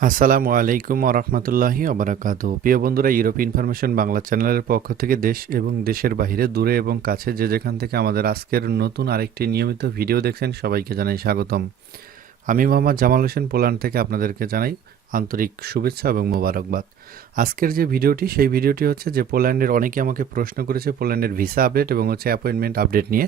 আসসালামু আলাইকুম ওরহমতুল্লাহি ওবরাকাতু। প্রিয় বন্ধুরা, ইউরোপ ইনফরমেশন বাংলা চ্যানেলের পক্ষ থেকে দেশ এবং দেশের বাইরে, দূরে এবং কাছে যে যেখান থেকে আমাদের আজকের নতুন আরেকটি নিয়মিত ভিডিও দেখছেন, সবাইকে জানাই স্বাগতম। আমি মোহাম্মদ জামাল হোসেন, পোল্যান্ড থেকে আপনাদেরকে জানাই আন্তরিক শুভেচ্ছা এবং মোবারকবাদ। আজকের যে ভিডিওটি, সেই ভিডিওটি হচ্ছে যে পোল্যান্ডের অনেকে আমাকে প্রশ্ন করেছে পোল্যান্ডের ভিসা আপডেট এবং হচ্ছে অ্যাপয়েন্টমেন্ট আপডেট নিয়ে।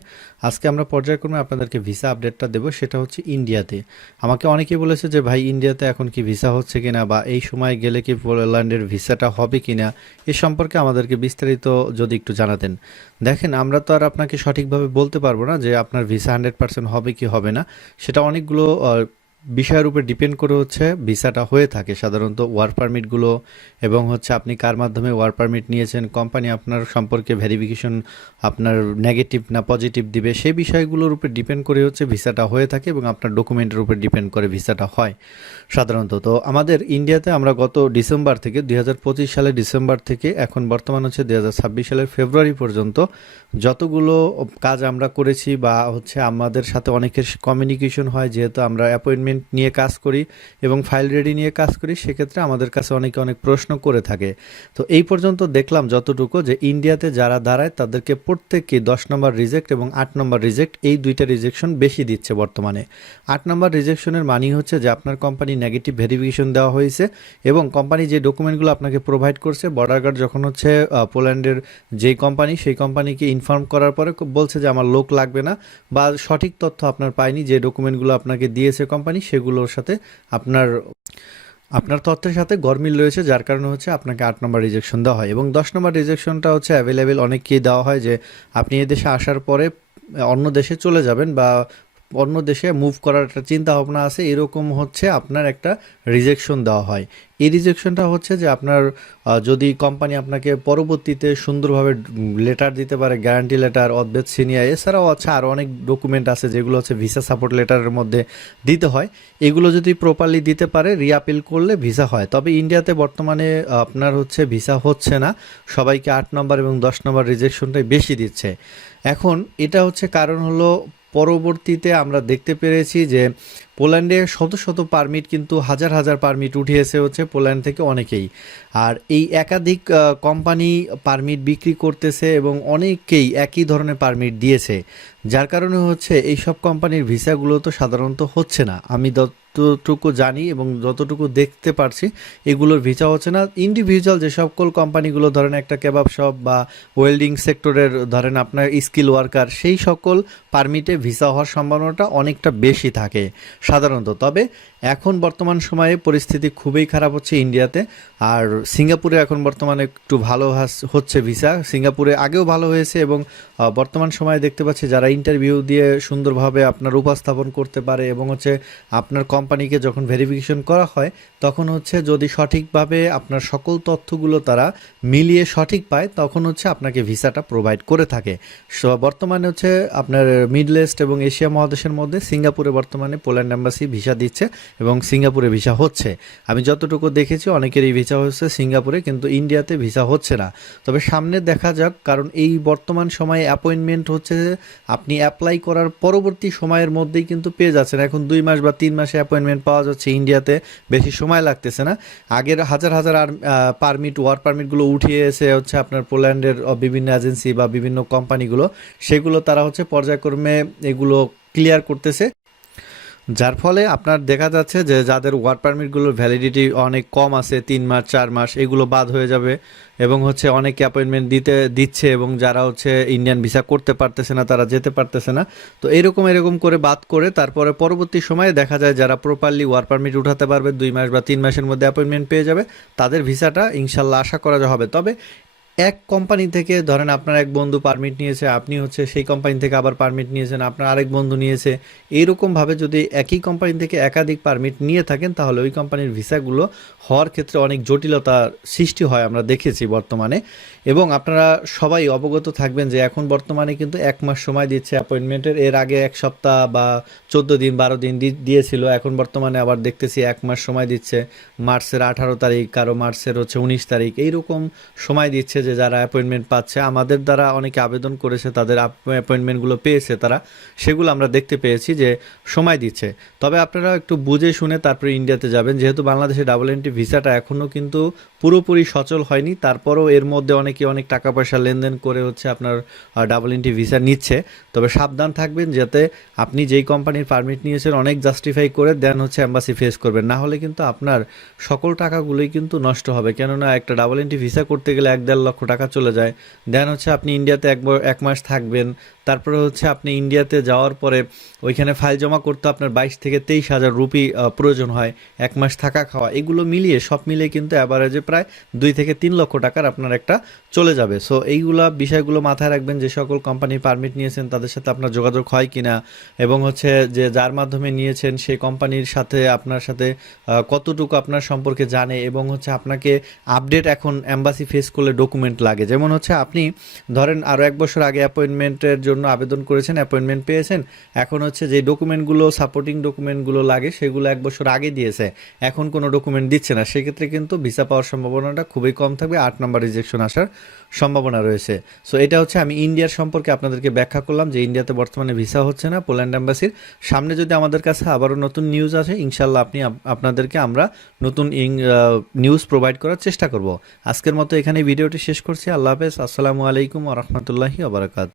আজকে আমরা পর্যায়ক্রমে আপনাদেরকে ভিসা আপডেটটা দেবো, সেটা হচ্ছে ইন্ডিয়াতে। আমাকে অনেকেই বলেছে যে ভাই, ইন্ডিয়াতে এখন কি ভিসা হচ্ছে কিনা, বা এই সময় গেলে কি পোল্যান্ডের ভিসাটা হবে কিনা, এ সম্পর্কে আমাদেরকে বিস্তারিত যদি একটু জানাতেন। দেখেন, আমরা তো আর আপনাকে সঠিকভাবে বলতে পারবো না যে আপনার ভিসা 100% হবে কি হবে না। সেটা অনেকগুলো বিষয়ের উপর ডিপেন্ড করে হচ্ছে ভিসাটা হয়ে থাকে। সাধারণত ওয়ার্ক পারমিটগুলো এবং হচ্ছে আপনি কার মাধ্যমে ওয়ার্ক পারমিট নিয়েছেন, কোম্পানি আপনার সম্পর্কে ভেরিফিকেশন আপনার নেগেটিভ না পজিটিভ দিবে, সেই বিষয়গুলোর উপর ডিপেন্ড করে হচ্ছে ভিসাটা হয়ে থাকে, এবং আপনার ডকুমেন্টের উপর ডিপেন্ড করে ভিসাটা হয় সাধারণত। তো আমাদের ইন্ডিয়াতে আমরা গত ডিসেম্বর থেকে 2025 সালের ডিসেম্বর থেকে এখন বর্তমান হচ্ছে 2026 সালের ফেব্রুয়ারি পর্যন্ত যতগুলো কাজ আমরা করেছি, বা হচ্ছে আমাদের সাথে অনেকের কমিউনিকেশন হয়, যেহেতু আমরা অ্যাপয়েন্টমেন্ট নিয়ে কাজ করি এবং ফাইল রেডি নিয়ে কাজ করি, সেক্ষেত্রে আমাদের কাছে অনেকে অনেক প্রশ্ন করে থাকে। তো এই পর্যন্ত দেখলাম যতটুকু, যে ইন্ডিয়াতে যারা দাঁড়ায় তাদেরকে প্রত্যেককে 10 নম্বর রিজেক্ট এবং 8 নম্বর রিজেক্ট, এই দুইটা রিজেকশন বেশি দিচ্ছে বর্তমানে। 8 নম্বর রিজেকশনের মানে হচ্ছে যে আপনার কোম্পানি নেগেটিভ ভেরিফিকেশন দেওয়া হয়েছে, এবং কোম্পানি যে ডকুমেন্টগুলো আপনাকে প্রোভাইড করছে, বর্ডার গার্ড যখন হচ্ছে পোল্যান্ডের যেই কোম্পানি, সেই কোম্পানিকে ইনফর্ম করার পরে বলছে যে আমার লোক লাগবে না, বা সঠিক তথ্য আপনার পায়নি, যে ডকুমেন্টগুলো আপনাকে দিয়েছে কোম্পানি সেগুলোর সাথে আপনার আপনার তথ্যের সাথে গরমিল রয়েছে, যার কারণে হচ্ছে আপনাকে 8 নম্বর রিজেকশন দেওয়া হয়। এবং 10 নম্বর রিজেকশনটা হচ্ছে অ্যাভেলেবেল অনেককেই দেওয়া হয়, যে আপনি এদেশে আসার পরে অন্য দেশে চলে যাবেন, বা অন্য দেশে মুভ করার একটা চিন্তা ভাবনা আছে, এরকম হচ্ছে আপনার একটা রিজেকশন দেওয়া হয়। এই রিজেকশনটা হচ্ছে যে আপনার যদি কোম্পানি আপনাকে পরবর্তীতে সুন্দরভাবে লেটার দিতে পারে, গ্যারান্টি লেটার, অদ্বেত সিনিয়া, এছাড়াও আছে আরও অনেক ডকুমেন্ট আছে যেগুলো হচ্ছে ভিসা সাপোর্ট লেটারের মধ্যে দিতে হয়। এগুলো যদি প্রপারলি দিতে পারে, রিআপিল করলে ভিসা হয়। তবে ইন্ডিয়াতে বর্তমানে আপনার হচ্ছে ভিসা হচ্ছে না, সবাইকে 8 নম্বর এবং 10 নম্বর রিজেকশনটাই বেশি দিচ্ছে। এখন এটা হচ্ছে কারণ হলো, পরবর্তীতে আমরা দেখতে পেরেছি যে পোল্যান্ডে শত শত পারমিট, কিন্তু হাজার হাজার পারমিট উঠিয়েছে হচ্ছে পোল্যান্ড থেকে অনেকেই। আর এই একাধিক কোম্পানি পারমিট বিক্রি করতেছে, এবং অনেকেই একই ধরনের পারমিট দিয়েছে, যার কারণে হচ্ছে এই সব কোম্পানির ভিসাগুলো তো সাধারণত হচ্ছে না। আমি যতটুকু জানি এবং যতটুকু দেখতে পারছি, এগুলোর ভিসা হচ্ছে না। ইন্ডিভিজুয়াল যে সকল কোম্পানিগুলো, ধরেন একটা কেবাব শপ বা ওয়েল্ডিং সেক্টরের, ধরেন আপনার স্কিল ওয়ার্কার, সেই সকল পারমিটে ভিসা হওয়ার সম্ভাবনাটা অনেকটা বেশি থাকে সাধারণত। তবে এখন বর্তমান সময়ে পরিস্থিতি খুবই খারাপ হচ্ছে ইন্ডিয়াতে। আর সিঙ্গাপুরে এখন বর্তমানে একটু ভালো হচ্ছে ভিসা। সিঙ্গাপুরে আগেও ভালো হয়েছে, এবং বর্তমান সময়ে দেখতে পাচ্ছি যারা ইন্টারভিউ দিয়ে সুন্দরভাবে আপনার উপস্থাপন করতে পারে, এবং হচ্ছে আপনার কোম্পানিকে যখন ভেরিফিকেশন করা হয়, তখন হচ্ছে যদি সঠিকভাবে আপনার সকল তথ্যগুলো তারা মিলিয়ে সঠিক পায়, তখন হচ্ছে আপনাকে ভিসাটা প্রোভাইড করে থাকে। বর্তমানে হচ্ছে আপনার মিডল ইস্ট এবং এশিয়া মহাদেশের মধ্যে সিঙ্গাপুরে বর্তমানে পোল্যান্ড এম্বাসি ভিসা দিচ্ছে, এবং সিঙ্গাপুরে ভিসা হচ্ছে। আমি যতটুকু দেখেছি অনেকেরই ভিসা হচ্ছে সিঙ্গাপুরে, কিন্তু ইন্ডিয়াতে ভিসা হচ্ছে না। তবে সামনে দেখা যাক, কারণ এই বর্তমান সময়ে অ্যাপয়েন্টমেন্ট হচ্ছে আপনি অ্যাপ্লাই করার পরবর্তী সময়ের মধ্যেই কিন্তু পেয়ে যাচ্ছেন। এখন 2 মাস বা 3 মাসে অ্যাপয়েন্টমেন্ট পাওয়া যাচ্ছে ইন্ডিয়াতে, বেশি সময় লাগতেছে না। আগের হাজার হাজার পারমিট, ওয়ার্ক পারমিটগুলো উঠিয়ে এসে হচ্ছে আপনার পোল্যান্ডের বিভিন্ন এজেন্সি বা বিভিন্ন কোম্পানিগুলো, সেগুলো তারা হচ্ছে পর্যায়ক্রমে এগুলো ক্লিয়ার করতেছে, যার ফলে আপনার দেখা যাচ্ছে যে যাদের ওয়ার্ক পারমিটগুলোর ভ্যালিডিটি অনেক কম আছে, 3 মাস 4 মাস, এগুলো বাদ হয়ে যাবে। এবং হচ্ছে অনেকে অ্যাপয়েন্টমেন্ট দিচ্ছে, এবং যারা হচ্ছে ইন্ডিয়ান ভিসা করতে পারতেছে না, তারা যেতে পারতেছে না। তো এরকম করে বাদ করে তারপরে পরবর্তী সময়ে দেখা যায় যারা প্রপারলি ওয়ার্ক পারমিট উঠাতে পারবে, 2 মাস বা 3 মাসের মধ্যে অ্যাপয়েন্টমেন্ট পেয়ে যাবে, তাদের ভিসাটা ইনশাল্লাহ আশা করা হবে। তবে এক কোম্পানি থেকে, ধরেন আপনার এক বন্ধু পারমিট নিয়েছে, আপনি হচ্ছে সেই কোম্পানি থেকে আবার পারমিট নিয়েছেন, আপনার আরেক বন্ধু নিয়েছে, এইরকমভাবে যদি একই কোম্পানি থেকে একাধিক পারমিট নিয়ে থাকেন, তাহলে ওই কোম্পানির ভিসাগুলো হওয়ার ক্ষেত্রে অনেক জটিলতার সৃষ্টি হয়, আমরা দেখেছি বর্তমানে। এবং আপনারা সবাই অবগত থাকবেন যে এখন বর্তমানে কিন্তু 1 মাস সময় দিচ্ছে অ্যাপয়েন্টমেন্টের, এর আগে 1 সপ্তাহ বা 14 দিন 12 দিন দিয়েছিল, এখন বর্তমানে আবার দেখতেছি 1 মাস সময় দিচ্ছে। মার্চের 18 তারিখ, কারো মার্চের হচ্ছে 19 তারিখ, এইরকম সময় দিচ্ছে, যে যারা অ্যাপয়েন্টমেন্ট পাচ্ছে, আমাদের দ্বারা অনেকে আবেদন করেছে, তাদের অ্যাপয়েন্টমেন্টগুলো পেয়েছে তারা, সেগুলো আমরা দেখতে পেয়েছি যে সময় দিচ্ছে। তবে আপনারা একটু বুঝে শুনে তারপরে ইন্ডিয়াতে যাবেন, যেহেতু বাংলাদেশে ডাবল এন্ট্রি ভিসাটা এখনও কিন্তু পুরোপুরি সচল হয়নি। তারপরও এর মধ্যে অনেকে অনেক টাকা পয়সা লেনদেন করে হচ্ছে আপনার ডাবল এন্ট্রি ভিসা নিচ্ছে। তবে সাবধান থাকবেন, যাতে আপনি যেই কোম্পানির পারমিট নিয়েছেন অনেক জাস্টিফাই করে দেন হচ্ছে অ্যাম্বাসি ফেস করবেন, না হলে কিন্তু আপনার সকল টাকাগুলোই কিন্তু নষ্ট হবে। কেননা একটা ডাবল এন্ট্রি ভিসা করতে গেলে 1-1.5 লক্ষ টাকা চলে যায়। দেন হচ্ছে আপনি ইন্ডিয়াতে এক মাস থাকবেন, তারপরে হচ্ছে আপনি ইন্ডিয়াতে যাওয়ার পরে ওইখানে ফাইল জমা করতে আপনার 22,000 থেকে 23,000 রুপি প্রয়োজন হয়, এক মাস থাকা খাওয়া এগুলো মিলিয়ে, সব মিলিয়ে কিন্তু অ্যাভারেজে প্রায় 2 থেকে 3 লক্ষ টাকার আপনার একটা চলে যাবে। সো এইগুলা বিষয়গুলো মাথায় রাখবেন, যে সকল কোম্পানির পারমিট নিয়েছেন তাদের সাথে আপনার যোগাযোগ হয় কিনা, এবং হচ্ছে যে যার মাধ্যমে নিয়েছেন সেই কোম্পানির সাথে আপনার সাথে কতটুকু আপনার সম্পর্কে জানে, এবং হচ্ছে আপনাকে আপডেট এখন অ্যাম্বাসি ফেস করলে ডকুমেন্ট লাগে। যেমন হচ্ছে আপনি ধরেন আরও 1 বছর আগে অ্যাপয়েন্টমেন্টের জন্য আবেদন করেছেন, অ্যাপয়েন্টমেন্ট পেয়েছেন, এখন হচ্ছে যে ডকুমেন্টগুলো সাপোর্টিং ডকুমেন্টগুলো লাগে সেগুলো 1 বছর আগে দিয়েছে, এখন কোনো ডকুমেন্ট দিচ্ছে না, সেক্ষেত্রে কিন্তু ভিসা পাওয়ার সম্ভাবনাটা খুবই কম থাকবে, 8 নম্বর রিজেকশন আসার সম্ভাবনা রয়েছে। সো এটা হচ্ছে আমি ইন্ডিয়ার সম্পর্কে আপনাদেরকে ব্যাখ্যা করলাম, যে ইন্ডিয়াতে বর্তমানে ভিসা হচ্ছে না পোল্যান্ড অ্যাম্বাসির। সামনে যদি আমাদের কাছে আবারও নতুন নিউজ আসে, ইনশাল্লাহ আপনাদেরকে আমরা নতুন নিউজ প্রোভাইড করার চেষ্টা করব। আজকের মতো এখানে ভিডিওটি শেষ করছি। আল্লাহ হাফেজ, আসসালামু আলাইকুম ওয়া রাহমাতুল্লাহি ওয়া বারাকাতুহু।